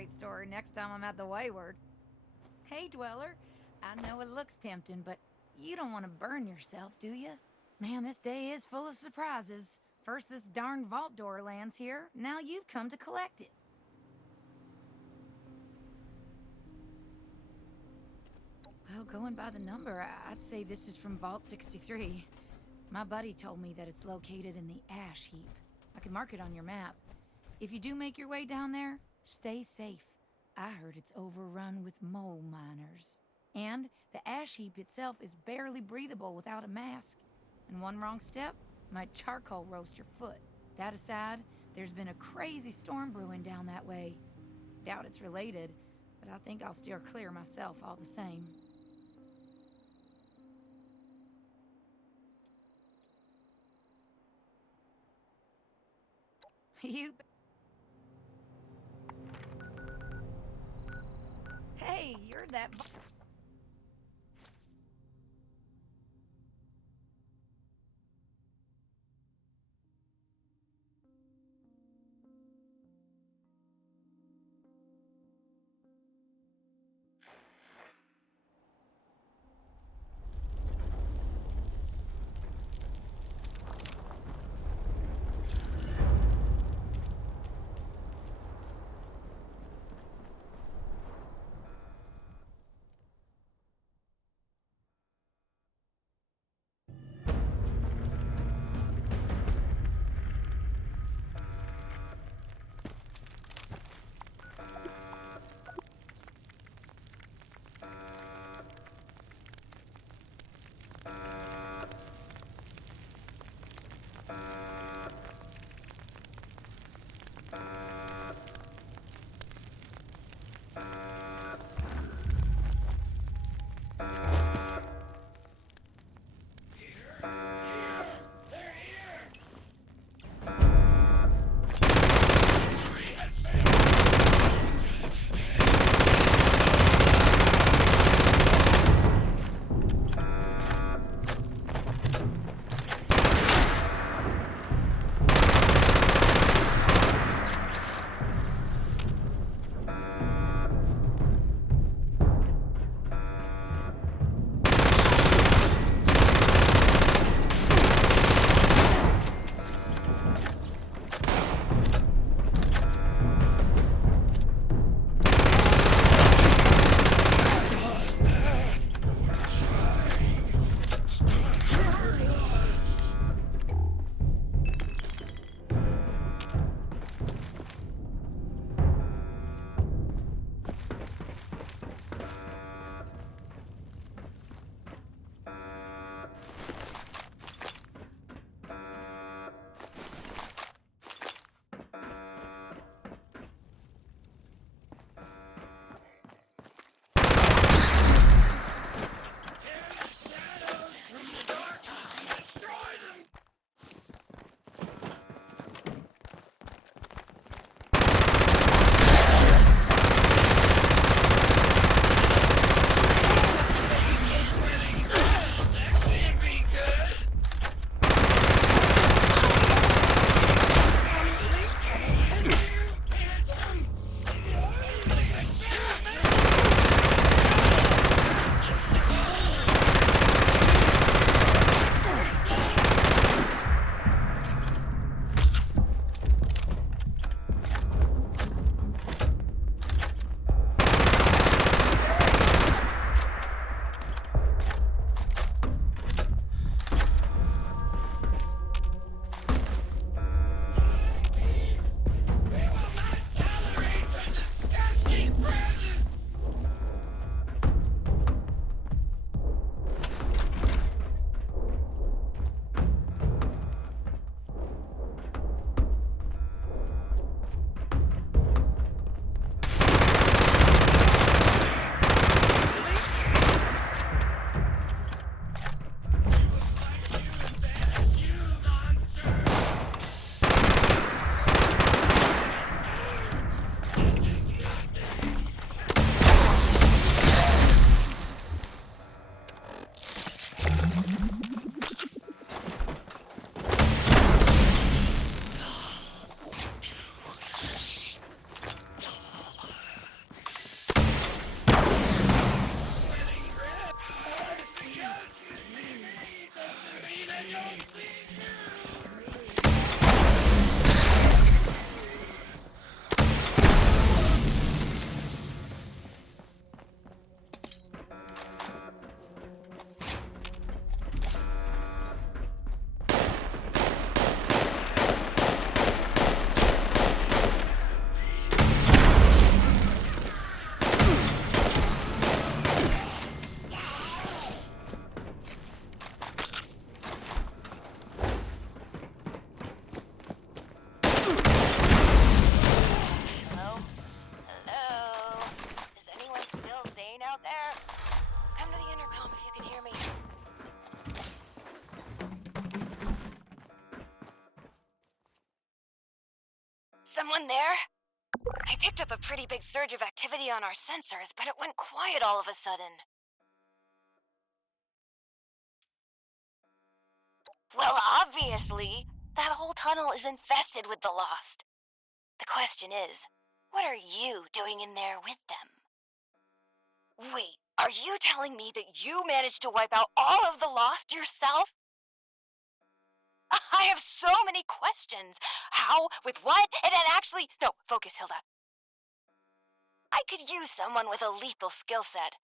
great story next time I'm at the Wayward. Hey, Dweller. I know it looks tempting, but you don't want to burn yourself, do you? Man, this day is full of surprises. First this darn vault door lands here, now you've come to collect it. Well, going by the number, I'd say this is from Vault 63. My buddy told me that it's located in the ash heap. I can mark it on your map. If you do make your way down there, stay safe. I heard it's overrun with mole miners. And the ash heap itself is barely breathable without a mask. And one wrong step might charcoal roast your foot. That aside, there's been a crazy storm brewing down that way. Doubt it's related, but I think I'll steer clear myself all the same. You... Hey, you're that... someone there? I picked up a pretty big surge of activity on our sensors, but it went quiet all of a sudden. Well, obviously, that whole tunnel is infested with the Lost. The question is, what are you doing in there with them? Wait, are you telling me that you managed to wipe out all of the Lost yourself? I have so many questions. How? With what? And actually, no, focus, Hilda. I could use someone with a lethal skill set.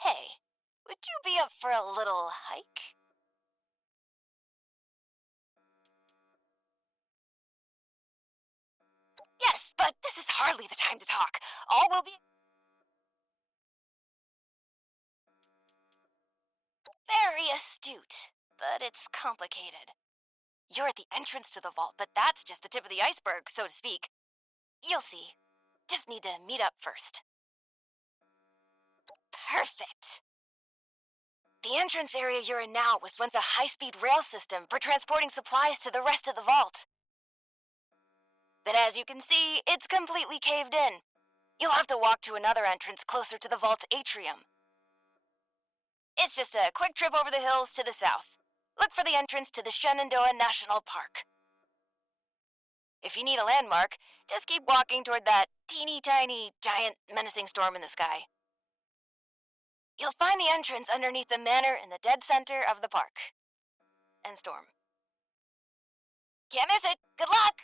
Hey, would you be up for a little hike? Yes, but this is hardly the time to talk. All will be very astute, but it's complicated. You're at the entrance to the vault, but that's just the tip of the iceberg, so to speak. You'll see. Just need to meet up first. Perfect. The entrance area you're in now was once a high-speed rail system for transporting supplies to the rest of the vault. But as you can see, it's completely caved in. You'll have to walk to another entrance closer to the vault's atrium. It's just a quick trip over the hills to the south. Look for the entrance to the Shenandoah National Park. If you need a landmark, just keep walking toward that teeny tiny, giant, menacing storm in the sky. You'll find the entrance underneath the manor in the dead center of the park. And storm. Can't miss it. Good luck!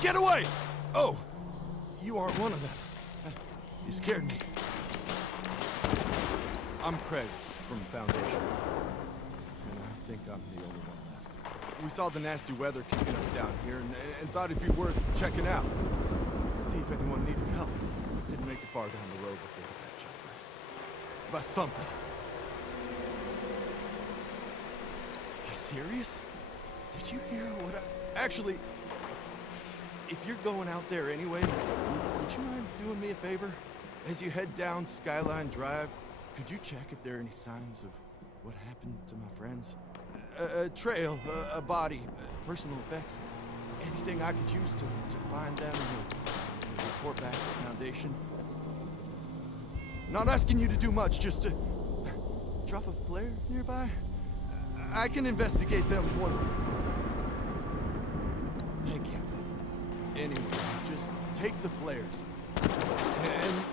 Get away! Oh, you aren't one of them. You scared me. I'm Craig from Foundation. And I think I'm the only one left. We saw the nasty weather kicking up down here and thought it'd be worth checking out. See if anyone needed help. Didn't make it far down the road before we got jumped by something. You serious? Did you hear what I... Actually, if you're going out there anyway, would you mind doing me a favor? As you head down Skyline Drive, could you check if there are any signs of what happened to my friends? A trail, a body, personal effects, anything I could use to find them and report back to the Foundation. Not asking you to do much, just to drop a flare nearby. I can investigate them once. Thank you. Anyway, just take the flares. And...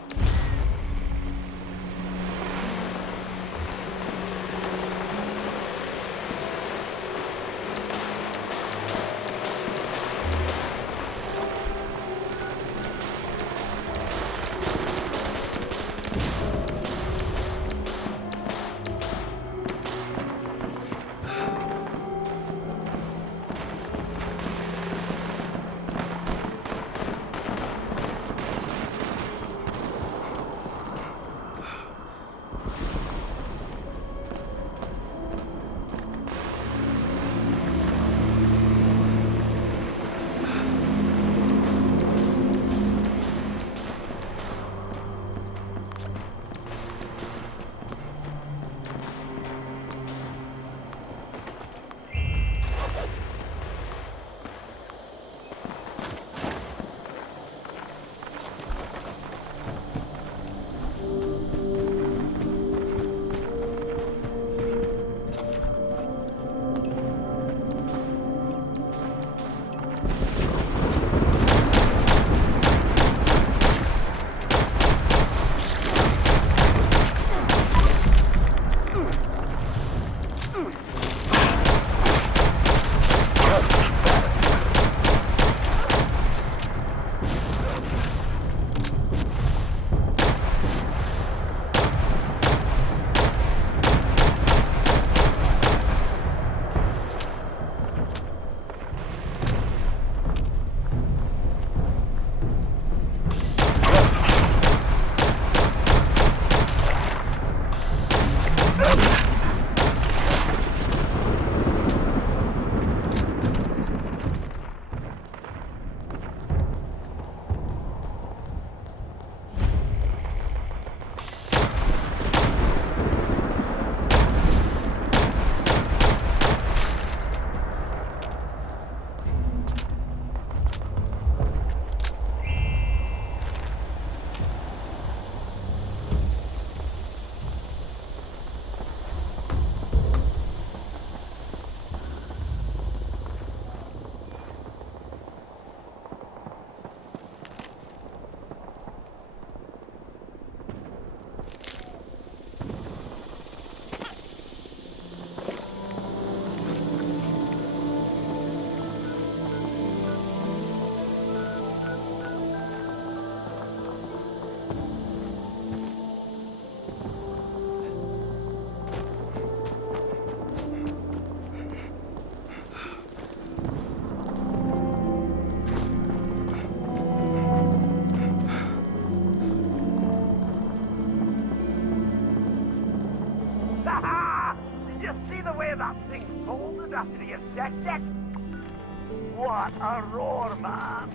after the insect. What a roar, man.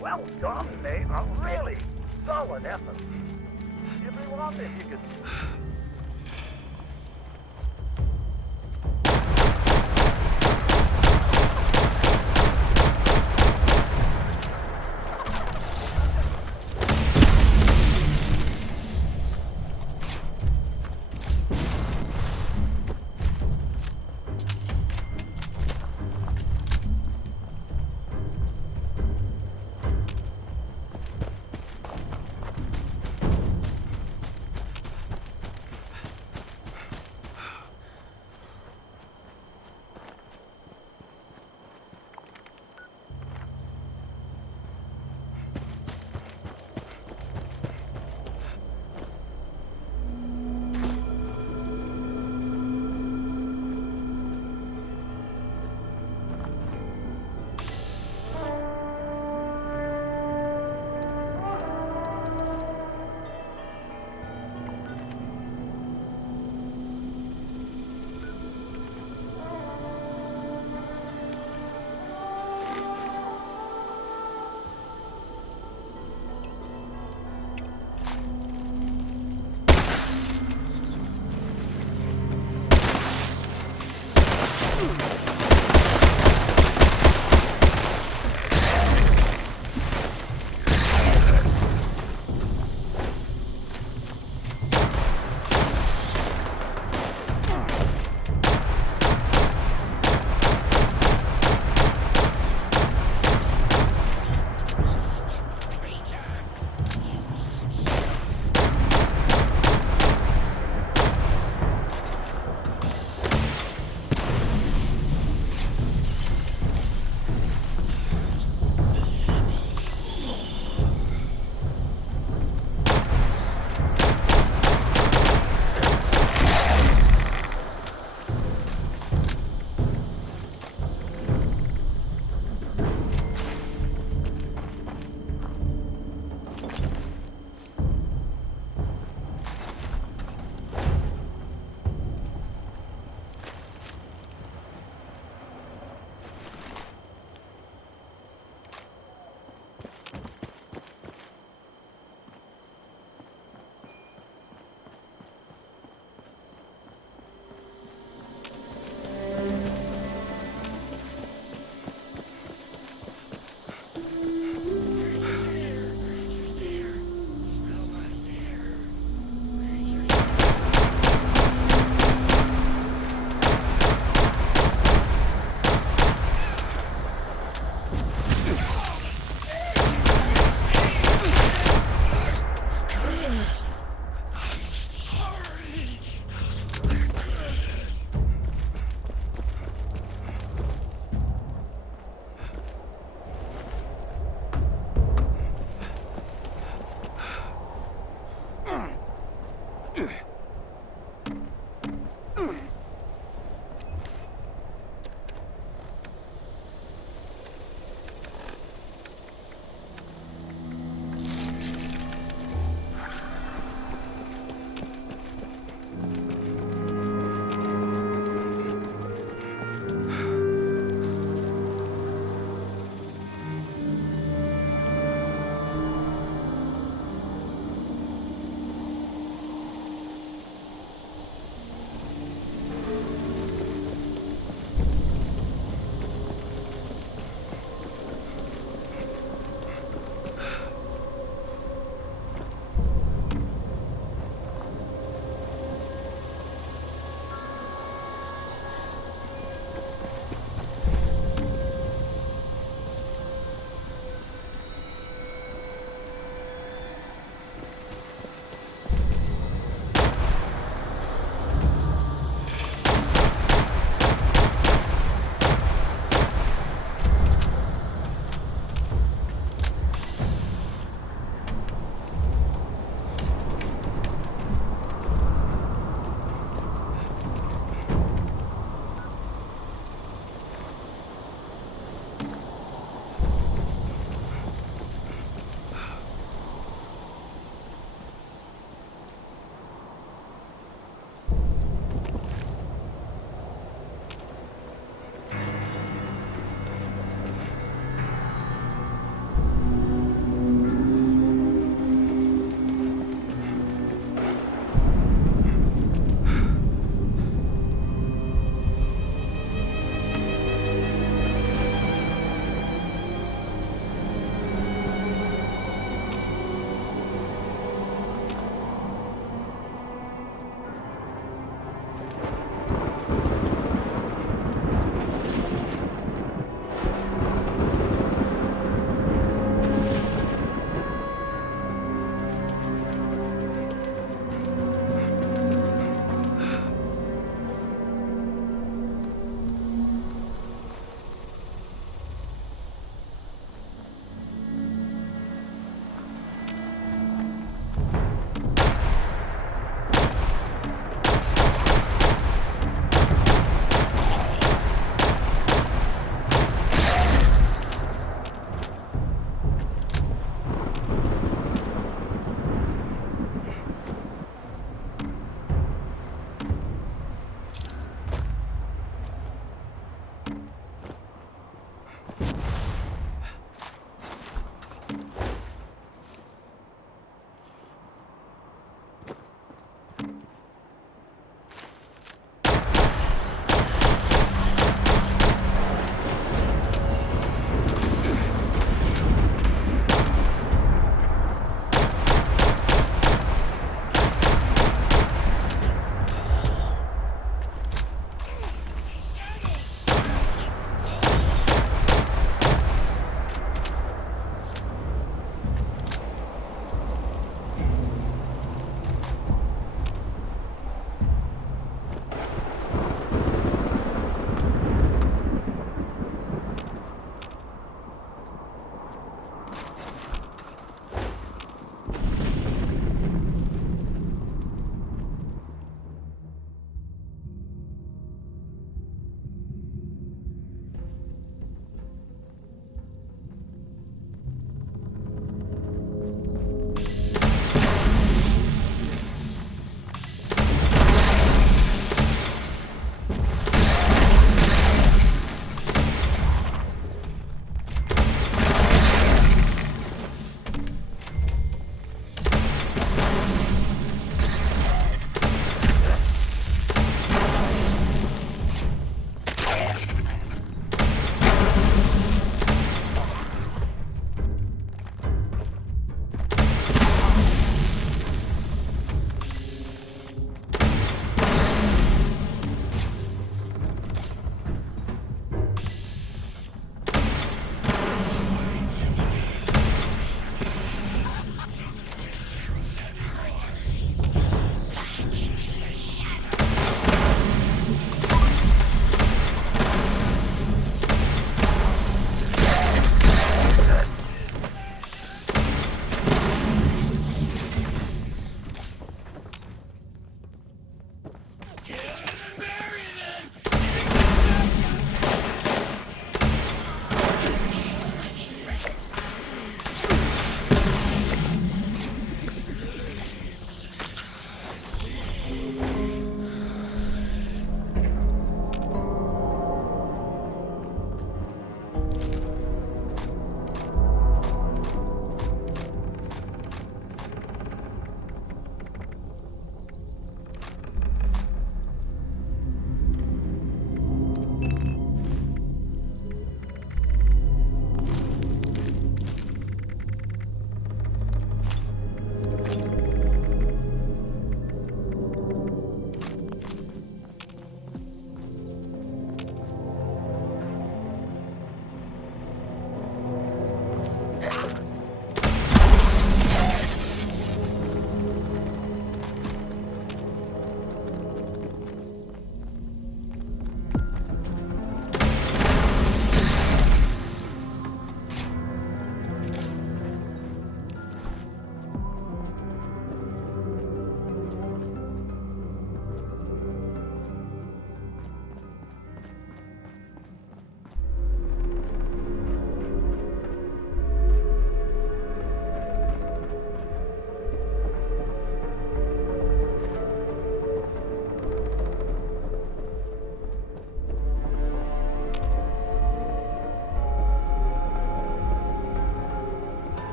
Well done, mate. A really solid effort. I wonder if you could...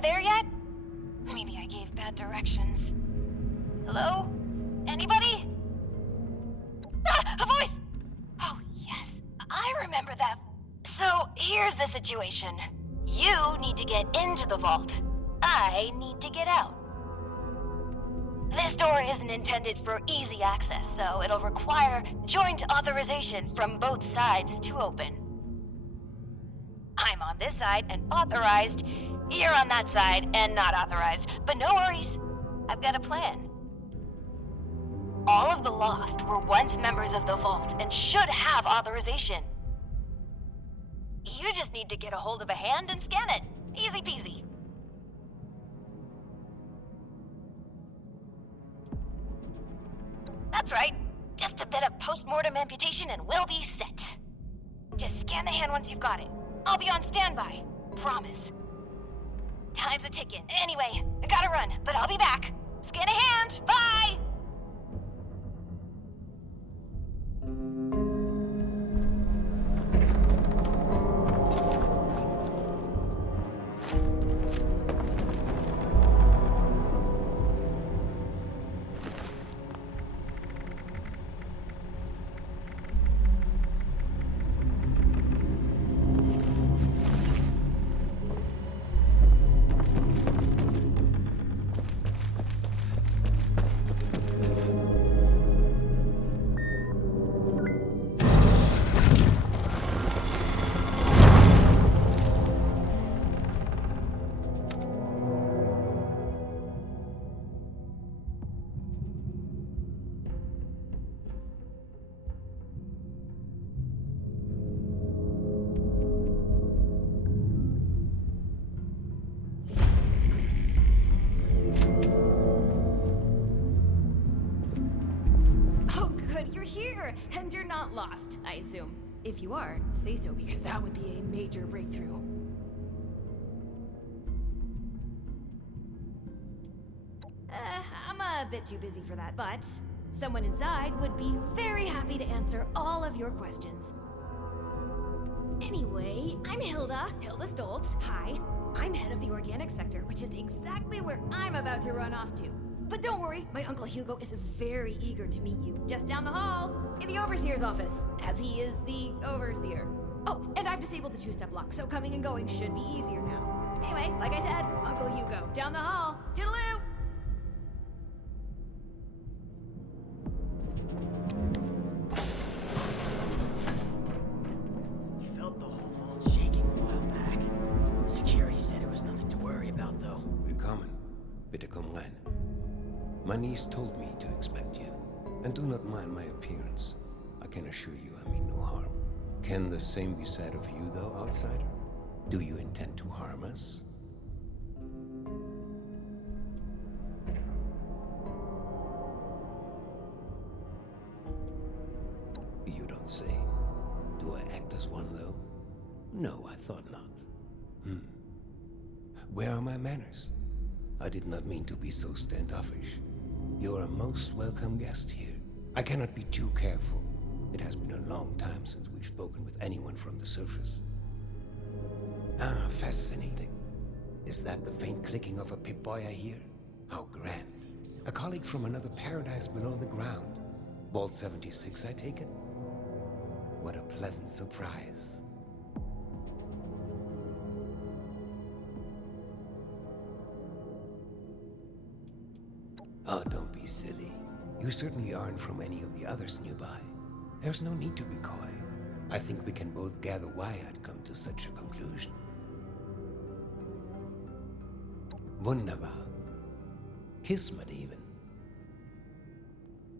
anyone there yet? Maybe I gave bad directions. Hello? Anybody? Ah, a voice! Oh, yes. I remember that. So, here's the situation. You need to get into the vault. I need to get out. This door isn't intended for easy access, so it'll require joint authorization from both sides to open. I'm on this side and authorized. You're on that side and not authorized. But no worries. I've got a plan. All of the Lost were once members of the Vault and should have authorization. You just need to get a hold of a hand and scan it. Easy peasy. That's right. Just a bit of post-mortem amputation and we'll be set. Just scan the hand once you've got it. I'll be on standby. Promise. Time's a ticking. Anyway, I gotta run, but I'll be back. Scan a hand. Bye! And you're not lost, I assume. If you are, say so, because that would be a major breakthrough. I'm a bit too busy for that, but someone inside would be very happy to answer all of your questions. Anyway, I'm Hilda Stoltz. Hi. I'm head of the organic sector, which is exactly where I'm about to run off to. But don't worry, my Uncle Hugo is very eager to meet you. Just down the hall, in the Overseer's office, as he is the Overseer. Oh, and I've disabled the two-step lock, so coming and going should be easier now. Anyway, like I said, Uncle Hugo, down the hall. Toodaloo! We felt the whole vault shaking a while back. Security said it was nothing to worry about, though. Willkommen. Bitte komm rein. My niece told me to expect you, and do not mind my appearance. I can assure you I mean no harm. Can the same be said of you, though, outsider? Do you intend to harm us? You don't say. Do I act as one, though? No, I thought not. Where are my manners? I did not mean to be so standoffish. You're a most welcome guest here. I cannot be too careful. It has been a long time since we've spoken with anyone from the surface. Ah, fascinating. Is that the faint clicking of a Pip-Boy I hear? How grand. A colleague from another paradise below the ground. Vault 76, I take it? What a pleasant surprise. Oh, don't be silly. You certainly aren't from any of the others nearby. There's no need to be coy. I think we can both gather why I'd come to such a conclusion. Wunderbar. Kismet even.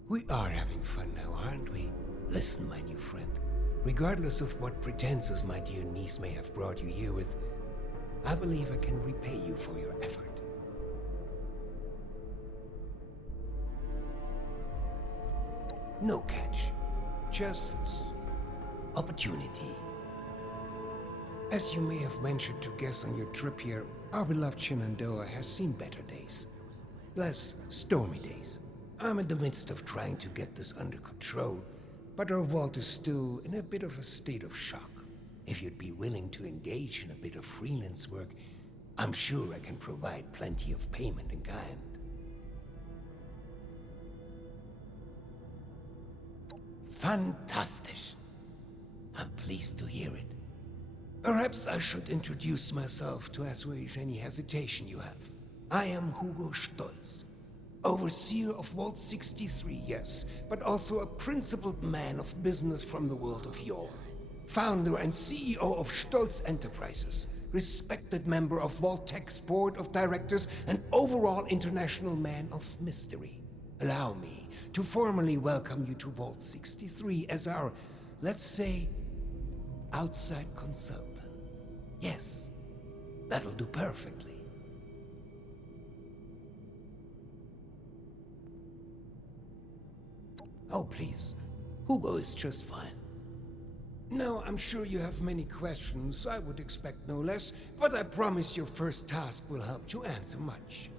We are having fun now, aren't we? Listen, my new friend. Regardless of what pretenses my dear niece may have brought you here with, I believe I can repay you for your effort. No catch. Just opportunity. As you may have ventured to guess on your trip here, our beloved Shenandoah has seen better days. Less stormy days. I'm in the midst of trying to get this under control, but our vault is still in a bit of a state of shock. If you'd be willing to engage in a bit of freelance work, I'm sure I can provide plenty of payment in kind. Fantastic. I'm pleased to hear it. Perhaps I should introduce myself to assuage any hesitation you have. I am Hugo Stolz, overseer of Vault 63, yes, but also a principled man of business from the world of yore. Founder and CEO of Stolz Enterprises, respected member of Vault-Tech's board of directors, and overall international man of mystery. Allow me to formally welcome you to Vault 63 as our, let's say, outside consultant. Yes, that'll do perfectly. Oh, please. Hugo is just fine. Now, I'm sure you have many questions. I would expect no less, but I promise your first task will help to answer much.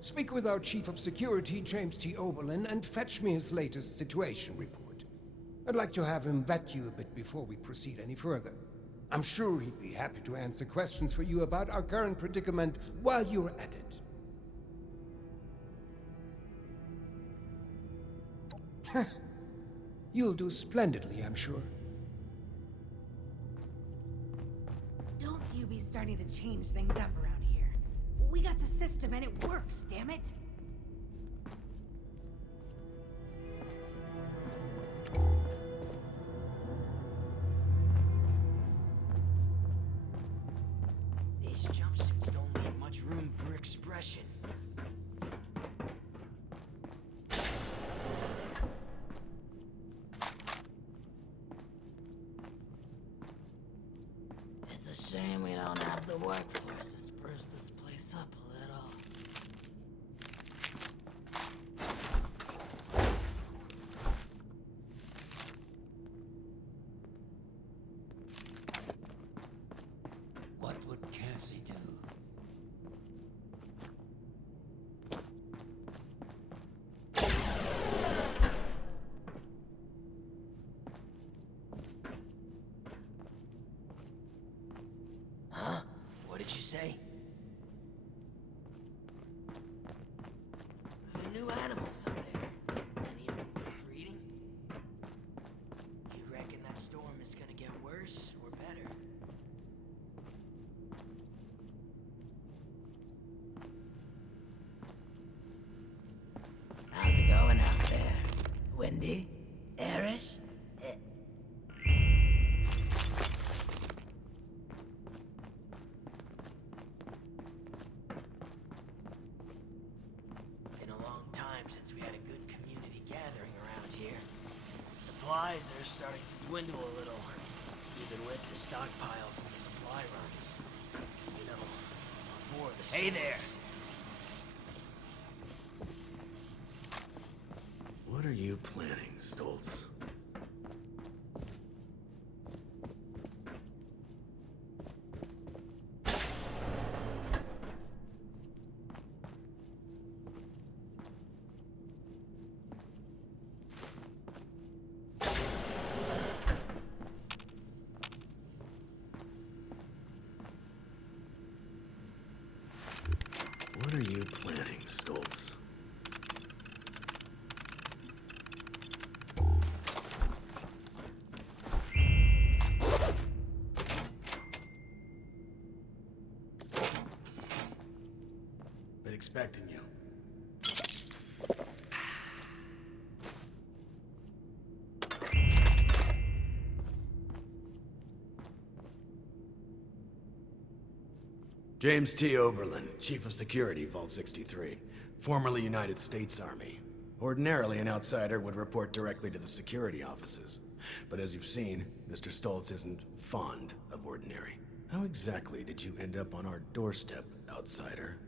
Speak with our Chief of Security, James T. Oberlin, and fetch me his latest situation report. I'd like to have him vet you a bit before we proceed any further. I'm sure he'd be happy to answer questions for you about our current predicament while you're at it. You'll do splendidly, I'm sure. Don't you be starting to change things up around here. We got the system and it works, damn it! These jumpsuits don't leave much room for expression. It's a shame we don't have the workforce to spruce this place up a little. What would Cassie do? Huh? What did you say? The new animals up there. Any of them good for eating? You reckon that storm is gonna get worse or better? How's it going out there? Windy? Airish? Been a long time since we had a good community gathering around here. Supplies are starting to dwindle a little, even with the stockpile from the supply runs. You know, before the Hey there! What are you planning, Stolz? What are you planning, Stolz? Been expecting you. James T. Oberlin, Chief of Security, Vault 63. Formerly United States Army. Ordinarily, an outsider would report directly to the security offices. But as you've seen, Mr. Stolz isn't fond of ordinary. How exactly did you end up on our doorstep, outsider?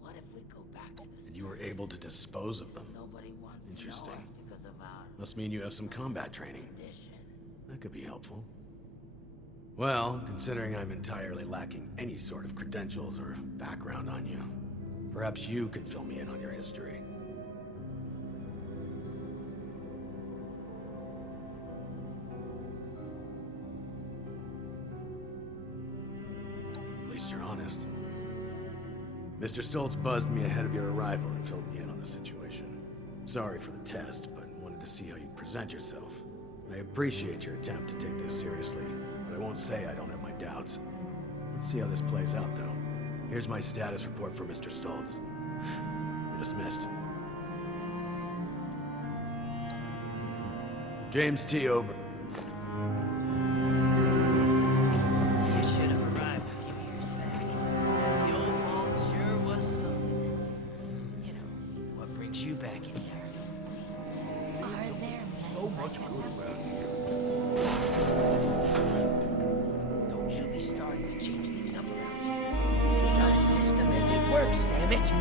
What if we go back to the And you were able to dispose of them? Nobody wants Interesting. to know us because of our Must mean you have some combat training. condition. That could be helpful. Well, considering I'm entirely lacking any sort of credentials or background on you, perhaps you could fill me in on your history. least you're honest. Mr. Stoltz buzzed me ahead of your arrival and filled me in on the situation. Sorry for the test, but wanted to see how you'd present yourself. I appreciate your attempt to take this seriously, but I won't say I don't have my doubts. Let's see how this plays out, though. Here's my status report for Mr. Stoltz. You're dismissed. James T. Ober. You should have arrived a few years back. The old vault sure was something. You know, what brings you back in here? So much good around here. Don't you be starting to change things up around here. We got a system and it works, damn it!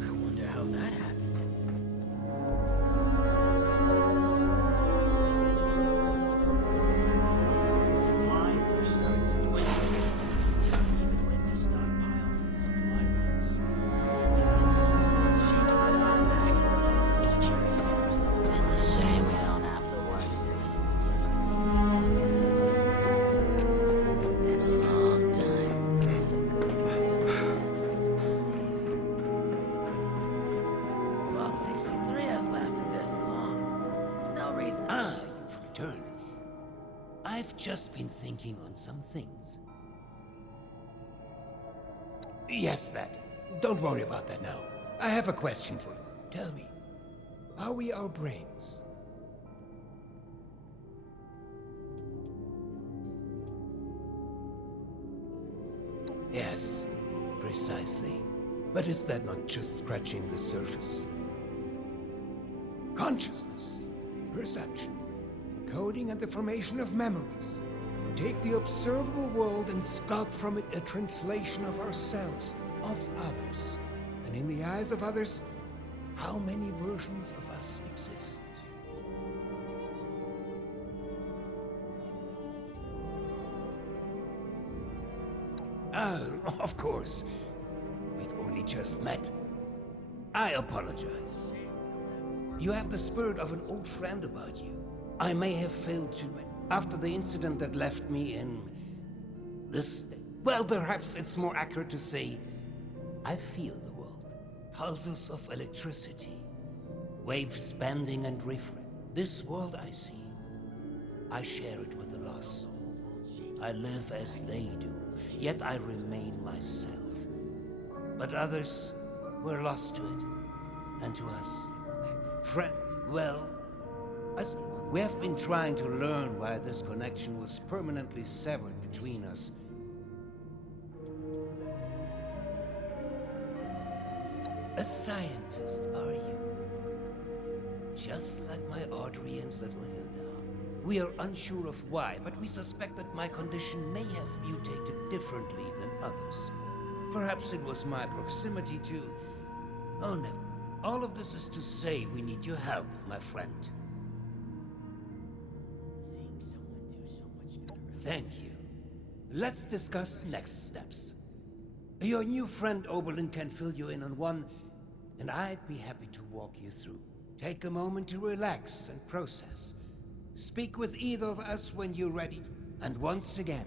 I wonder how that happened. Supplies are starting to dwindle, even with the stockpile from the supply runs. With it's shaking so back, security centers never. It's a shame we don't have the workforce. Been a long time since we had a good Vault 63 has lasted this long. No reason. Ah, you've returned. I've just been thinking on some things. Yes, that. Don't worry about that now. I have a question for you. Tell me, are we our brains? Yes, precisely. But is that not just scratching the surface? Consciousness, perception, encoding and the formation of memories. Take the observable world and sculpt from it a translation of ourselves, of others. And in the eyes of others, how many versions of us exist? Of course. We've only just met. I apologize. You have the spirit of an old friend about you. I may have failed to... After the incident that left me in... this... Well, perhaps it's more accurate to say... I feel the world. Pulses of electricity. Waves bending and riffing. This world I see. I share it with the lost. I live as they do, yet I remain myself. But others were lost to it, and to us. Well, as we have been trying to learn why this connection was permanently severed between us. A scientist, are you? Just like my Audrey and little Hilda. We are unsure of why, but we suspect that my condition may have mutated differently than others. Perhaps it was my proximity to... Oh, never. All of this is to say we need your help, my friend. Seeing someone do so much good around. Thank you. Let's discuss next steps. Your new friend Oberlin can fill you in on one, and I'd be happy to walk you through. Take a moment to relax and process. Speak with either of us when you're ready. And once again,